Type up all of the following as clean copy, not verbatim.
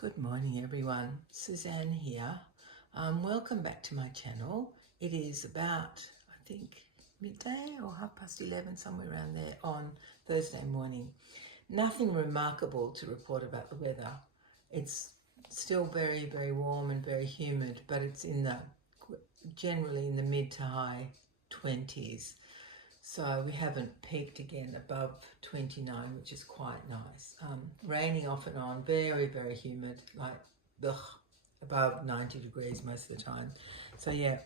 Good morning everyone, Suzanne here. Welcome back to my channel. It is about, I think, midday or 11:30, somewhere around there on Thursday morning. Nothing remarkable to report about the weather. It's still very, very warm and very humid, but it's generally in the mid to high 20s. So we haven't peaked again above 29, which is quite nice. Raining off and on, very, very humid, like above 90 degrees most of the time. So yeah,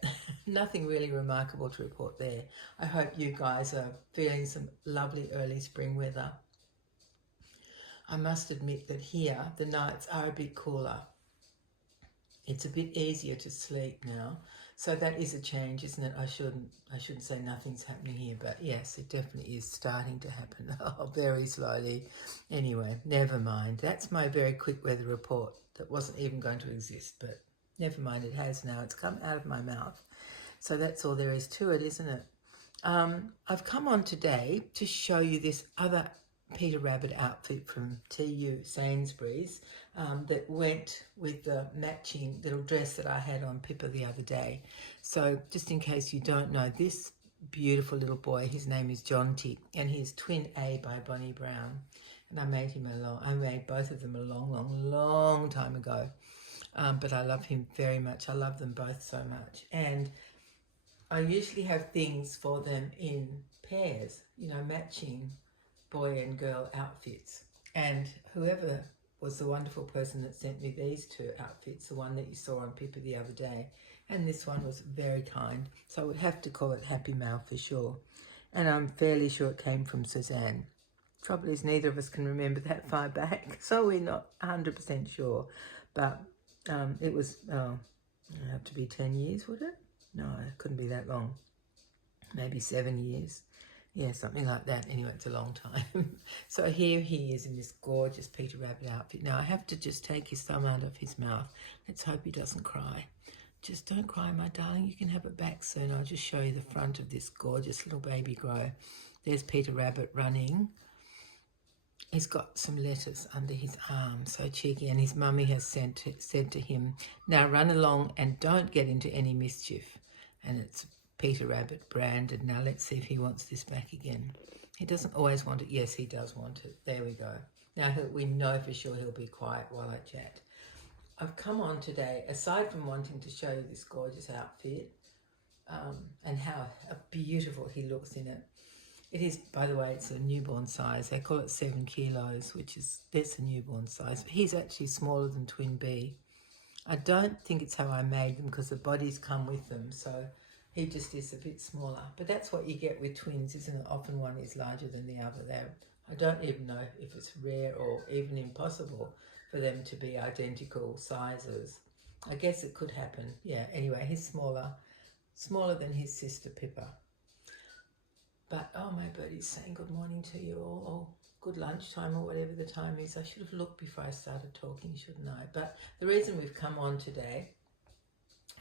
nothing really remarkable to report there. I hope you guys are feeling some lovely early spring weather. I must admit that here the nights are a bit cooler. It's a bit easier to sleep now. So that is a change, isn't it? I shouldn't say nothing's happening here, but yes, it definitely is starting to happen. Very slowly. Anyway, never mind. That's my very quick weather report that wasn't even going to exist, but never mind, it has now. It's come out of my mouth. So that's all there is to it, isn't it? I've come on today to show you this other Peter Rabbit outfit from TU Sainsbury's that went with the matching little dress that I had on Pippa the other day. So just in case you don't know, this beautiful little boy, his name is Jonty, and he's twin A by Bonnie Brown. And I made both of them a long time ago. But I love him very much. I love them both so much. And I usually have things for them in pairs, you know, matching boy and girl outfits. And whoever was the wonderful person that sent me these two outfits, the one that you saw on Pippa the other day, and this one was very kind. So I would have to call it Happy Mail for sure. And I'm fairly sure it came from Suzanne. Trouble is, neither of us can remember that far back, so we're not 100% sure. But it was, it'd have to be 10 years, would it? No, it couldn't be that long. Maybe 7 years. Yeah, something like that. Anyway, it's a long time. So here he is in this gorgeous Peter Rabbit outfit. Now I have to just take his thumb out of his mouth. Let's hope he doesn't cry. Just don't cry, my darling. You can have it back soon. I'll just show you the front of this gorgeous little baby grow. There's Peter Rabbit running. He's got some letters under his arm, so cheeky, and his mummy has said to him, now run along and don't get into any mischief. And it's Peter Rabbit branded. Now let's see if he wants this back again. He doesn't always want it. Yes, he does want it. There we go. Now we know for sure he'll be quiet while I chat. I've come on today, aside from wanting to show you this gorgeous outfit and how beautiful he looks in it. It is, by the way, it's a newborn size. They call it 7 kilos, that's a newborn size. But he's actually smaller than twin B. I don't think it's how I made them because the bodies come with them. So he just is a bit smaller. But that's what you get with twins, isn't it? Often one is larger than the other. I don't even know if it's rare or even impossible for them to be identical sizes. I guess it could happen. Yeah, anyway, he's smaller than his sister Pippa. But, oh, my birdie's saying good morning to you all, or good lunchtime, or whatever the time is. I should have looked before I started talking, shouldn't I? But the reason we've come on today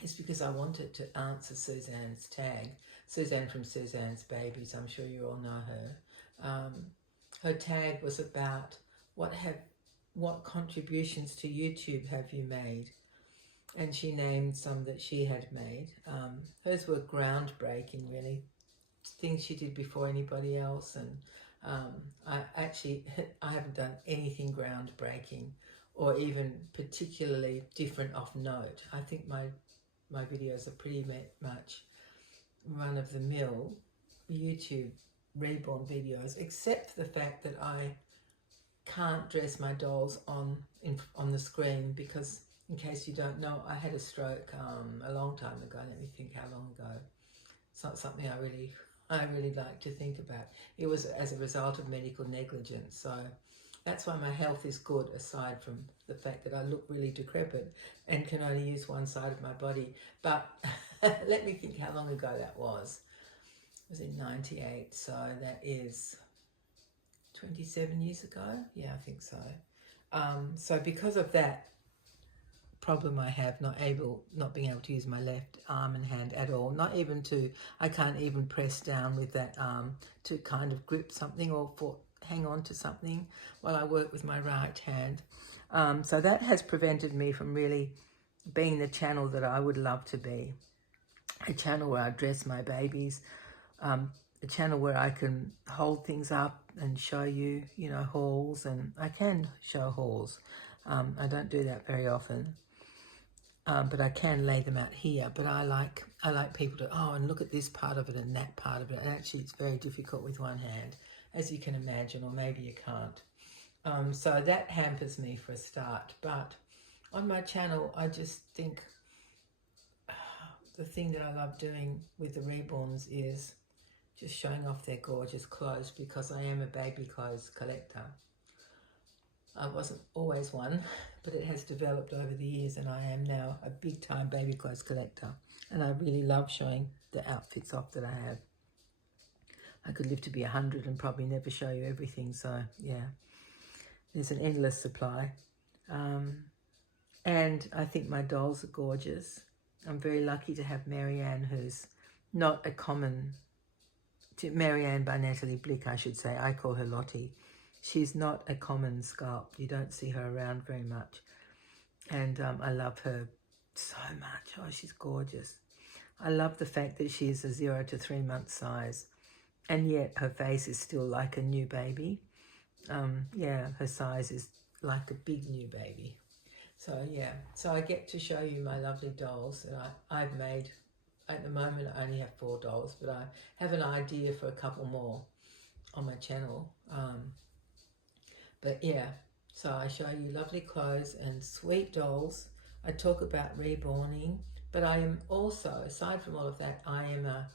is because I wanted to answer Suzanne's tag. Suzanne from Suzanne's Babies, I'm sure you all know her. Her tag was about what contributions to YouTube have you made? And she named some that she had made. Hers were groundbreaking, really. Things she did before anybody else, and I haven't done anything groundbreaking or even particularly different off note. I think my videos are pretty much run-of-the-mill YouTube reborn videos, except for the fact that I can't dress my dolls on the screen because, in case you don't know, I had a stroke a long time ago. Let me think how long ago. It's not something I really like to think about. It was as a result of medical negligence. So that's why my health is good, aside from the fact that I look really decrepit and can only use one side of my body. But let me think how long ago that was. It was in 98, so that is 27 years ago. Yeah, I think so. So because of that problem I have, not being able to use my left arm and hand at all, I can't even press down with that arm to kind of grip something or hang on to something while I work with my right hand. So that has prevented me from really being the channel that I would love to be. A channel where I dress my babies, a channel where I can hold things up and show you, you know, hauls, and I can show hauls. I don't do that very often, but I can lay them out here. But I like people to, oh, and look at this part of it and that part of it. And actually, it's very difficult with one hand, as you can imagine, or maybe you can't. So that hampers me for a start. But on my channel, I just think the thing that I love doing with the reborns is just showing off their gorgeous clothes, because I am a baby clothes collector. I wasn't always one, but it has developed over the years, and I am now a big time baby clothes collector, and I really love showing the outfits off that I have. I could live to be 100 and probably never show you everything, so yeah, there's an endless supply. And I think my dolls are gorgeous. I'm very lucky to have Marianne, who's not a common, Marianne by Natalie Blick, I should say. I call her Lottie. She's not a common sculpt. You don't see her around very much. And I love her so much. Oh, she's gorgeous. I love the fact that she is a 0 to 3 month size, and yet her face is still like a new baby. Yeah, her size is like a big new baby. So yeah, so I get to show you my lovely dolls that I've made. At the moment I only have 4 dolls, but I have an idea for a couple more on my channel. But yeah, so I show you lovely clothes and sweet dolls. I talk about reborning, but I am also, aside from all of that, I am a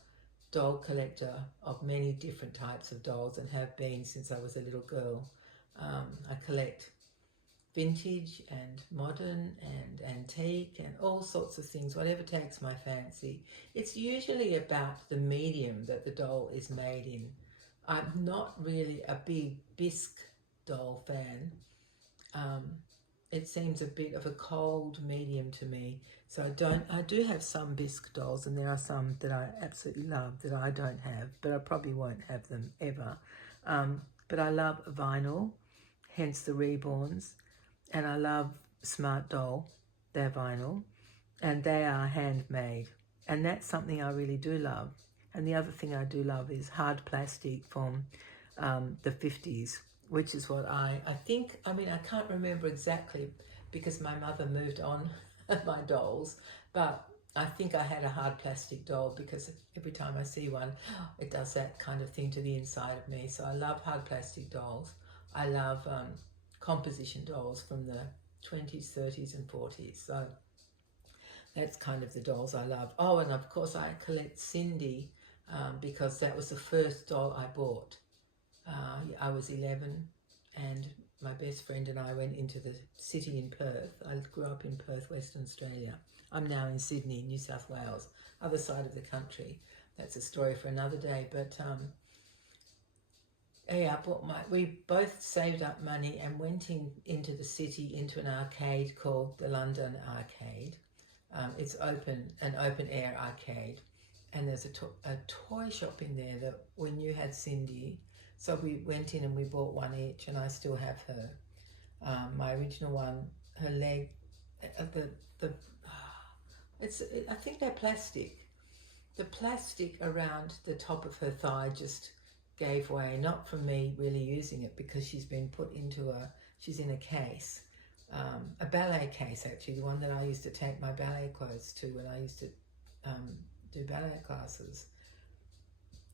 doll collector of many different types of dolls, and have been since I was a little girl. I collect vintage and modern and antique and all sorts of things, whatever takes my fancy. It's usually about the medium that the doll is made in. I'm not really a big bisque doll fan. It seems a bit of a cold medium to me. So I do have some bisque dolls, and there are some that I absolutely love that I don't have, but I probably won't have them ever. But I love vinyl, hence the reborns. And I love Smart Doll, they're vinyl, and they are handmade. And that's something I really do love. And the other thing I do love is hard plastic from the 50s, which is what I think, I mean, I can't remember exactly because my mother moved on my dolls, but I think I had a hard plastic doll, because every time I see one, it does that kind of thing to the inside of me. So I love hard plastic dolls. I love composition dolls from the 20s, 30s and 40s. So that's kind of the dolls I love. Oh, and of course I collect Cindy because that was the first doll I bought. I was 11 and my best friend and I went into the city in Perth. I grew up in Perth, Western Australia. I'm now in Sydney, New South Wales, other side of the country. That's a story for another day. But yeah, we both saved up money and went into the city, into an arcade called the London Arcade. It's an open air arcade, and there's a toy shop in there that we knew had Cindy, so we went in and we bought one each, and I still have her. My original one, her leg, I think they're plastic. The plastic around the top of her thigh just gave way, not from me really using it, because she's been put into she's in a case, a ballet case actually, the one that I used to take my ballet clothes to when I used to do ballet classes.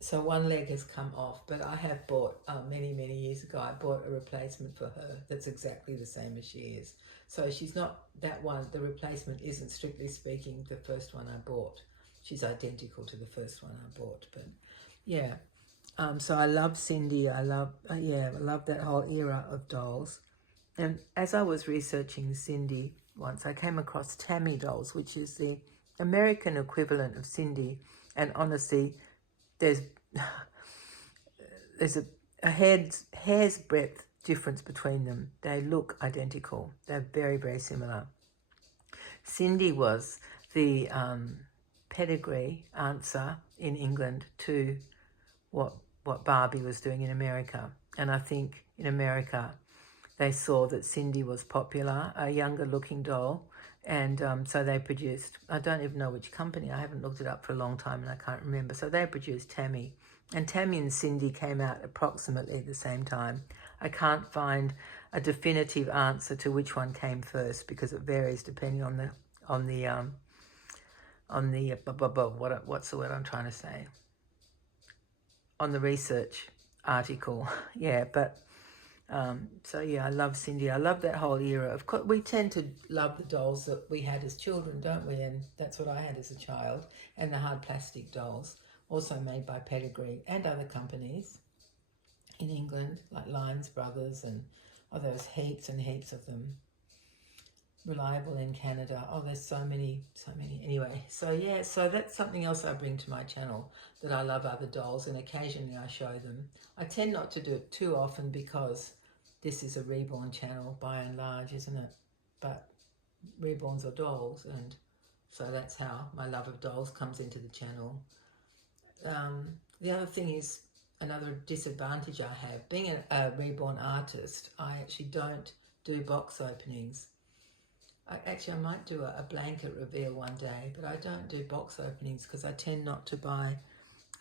So one leg has come off, but I have bought, many years ago, I bought a replacement for her that's exactly the same as she is. So she's not that one, the replacement isn't strictly speaking the first one I bought. She's identical to the first one I bought, but yeah. So I love Cindy. I love that whole era of dolls. And as I was researching Cindy once, I came across Tammy dolls, which is the American equivalent of Cindy. And honestly, there's a hair's breadth difference between them. They look identical. They're very similar. Cindy was the pedigree answer in England to what Barbie was doing in America. And I think in America, they saw that Cindy was popular, a younger looking doll, and so they produced, I don't even know which company, I haven't looked it up for a long time and I can't remember, so they produced Tammy. And Tammy and Cindy came out approximately at the same time. I can't find a definitive answer to which one came first because it varies depending on the what's the word I'm trying to say? On the research article. Yeah, but so yeah, I love Cindy. I love that whole era. Of course, we tend to love the dolls that we had as children, don't we? And that's what I had as a child. And the hard plastic dolls, also made by Pedigree and other companies in England, like Lyons Brothers, and there's heaps and heaps of them. Reliable in Canada. Oh, there's so many. Anyway, so yeah, so that's something else I bring to my channel, that I love other dolls, and occasionally I show them. I tend not to do it too often because this is a reborn channel by and large, isn't it? But reborns are dolls, and so that's how my love of dolls comes into the channel. The other thing is, another disadvantage I have, being a reborn artist, I actually don't do box openings. I might do a blanket reveal one day, but I don't do box openings because I tend not to buy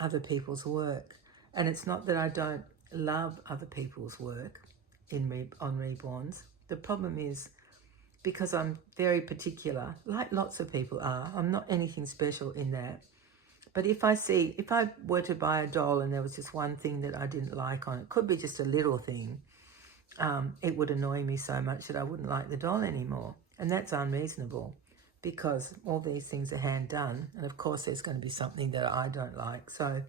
other people's work. And it's not that I don't love other people's work on reborns. The problem is, because I'm very particular, like lots of people are, I'm not anything special in that. But if I were to buy a doll and there was just one thing that I didn't like on it, could be just a little thing, it would annoy me so much that I wouldn't like the doll anymore. And that's unreasonable, because all these things are hand done. And of course there's going to be something that I don't like. So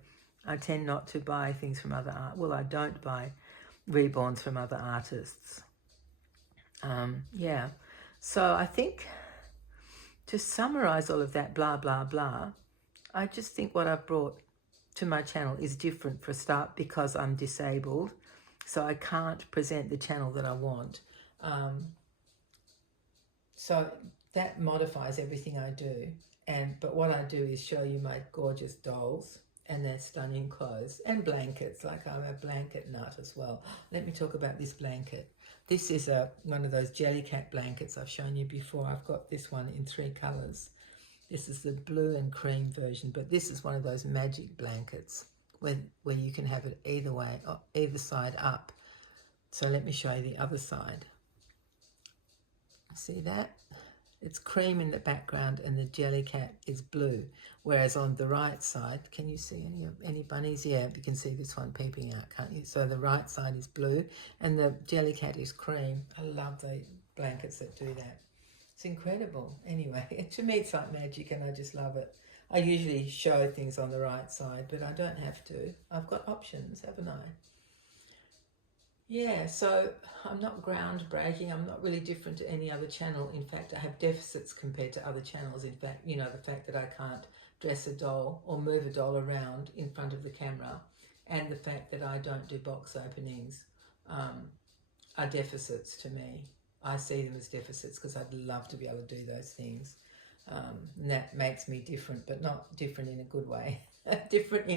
I tend not to buy things from other I don't buy reborns from other artists. Yeah. So I think, to summarize all of that blah, blah, blah, I just think what I've brought to my channel is different for a start, because I'm disabled. So I can't present the channel that I want. So that modifies everything I do. But what I do is show you my gorgeous dolls and their stunning clothes and blankets. Like, I'm a blanket nut as well. Let me talk about this blanket. This is one of those Jellycat blankets I've shown you before. I've got this one in 3 colors. This is the blue and cream version, but this is one of those magic blankets where you can have it either way, either side up. So let me show you the other side. See that? It's cream in the background and the Jellycat is blue. Whereas on the right side, can you see any bunnies? Yeah, you can see this one peeping out, can't you? So the right side is blue and the Jellycat is cream. I love the blankets that do that. It's incredible. Anyway, to me it's like magic and I just love it. I usually show things on the right side, but I don't have to. I've got options, haven't I? Yeah, so I'm not groundbreaking. I'm not really different to any other channel. In fact, I have deficits compared to other channels. In fact, you know, the fact that I can't dress a doll or move a doll around in front of the camera, and the fact that I don't do box openings are deficits to me. I see them as deficits because I'd love to be able to do those things. And that makes me different, but not different in a good way. Different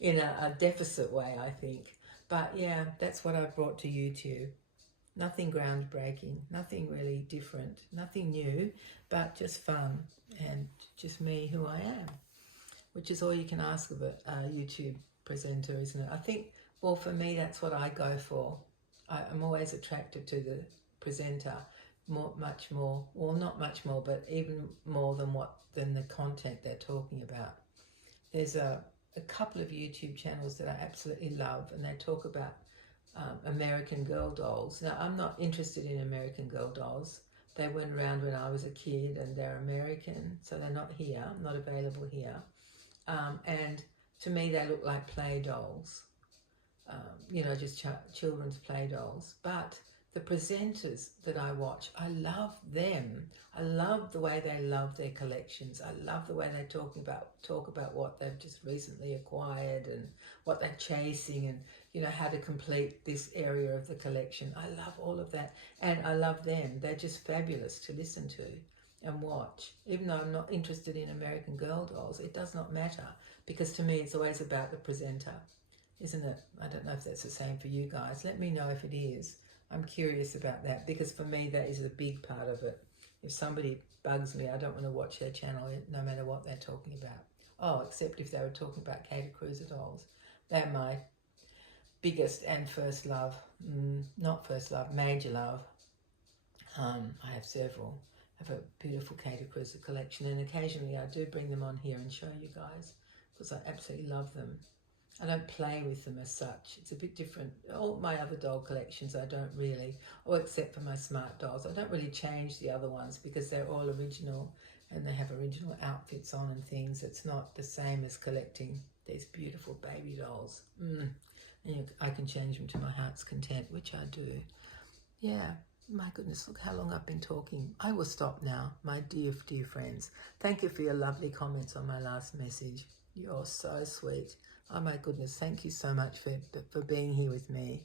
in a deficit way, I think. But yeah, that's what I've brought to YouTube. Nothing groundbreaking, nothing really different, nothing new, but just fun and just me, who I am, which is all you can ask of a YouTube presenter, isn't it? I think, well, for me, that's what I go for. I'm always attracted to the presenter, much more, well, not much more, but even more than the content they're talking about. There's a couple of YouTube channels that I absolutely love, and they talk about American Girl dolls. Now, I'm not interested in American Girl dolls. They went around when I was a kid, and they're American, so they're not here, not available here. And to me, they look like play dolls, you know, just children's play dolls. But the presenters that I watch, I love them. I love the way they love their collections. I love the way they talk about what they've just recently acquired and what they're chasing, and, you know, how to complete this area of the collection. I love all of that, and I love them. They're just fabulous to listen to and watch. Even though I'm not interested in American Girl dolls, it does not matter, because to me it's always about the presenter, isn't it? I don't know if that's the same for you guys. Let me know if it is. I'm curious about that, because for me that is a big part of it. If somebody bugs me, I don't want to watch their channel no matter what they're talking about. Oh, except if they were talking about Katie Cruiser dolls. They're my biggest and first love. Not first love, major love. I have several. I have a beautiful Katie Cruiser collection, and occasionally I do bring them on here and show you guys because I absolutely love them. I don't play with them as such. It's a bit different. All my other doll collections I don't really, except for my smart dolls, I don't really change the other ones because they're all original and they have original outfits on and things. It's not the same as collecting these beautiful baby dolls. And I can change them to my heart's content, which I do. Yeah, my goodness, look how long I've been talking. I will stop now, my dear, dear friends. Thank you for your lovely comments on my last message. You're so sweet. Oh my goodness, thank you so much for being here with me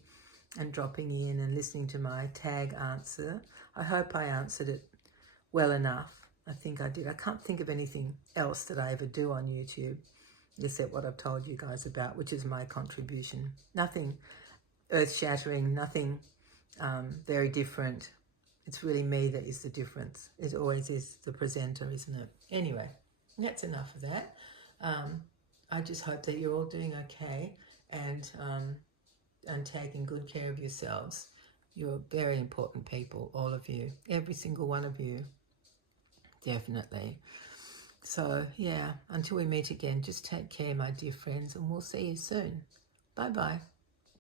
and dropping in and listening to my tag answer. I hope I answered it well enough. I think I did. I can't think of anything else that I ever do on YouTube except what I've told you guys about, which is my contribution. Nothing earth-shattering, nothing very different. It's really me that is the difference. It always is the presenter, isn't it? Anyway, that's enough of that. I just hope that you're all doing okay and taking good care of yourselves. You're very important people, all of you, every single one of you, definitely. So, yeah, until we meet again, just take care, my dear friends, and we'll see you soon. Bye-bye.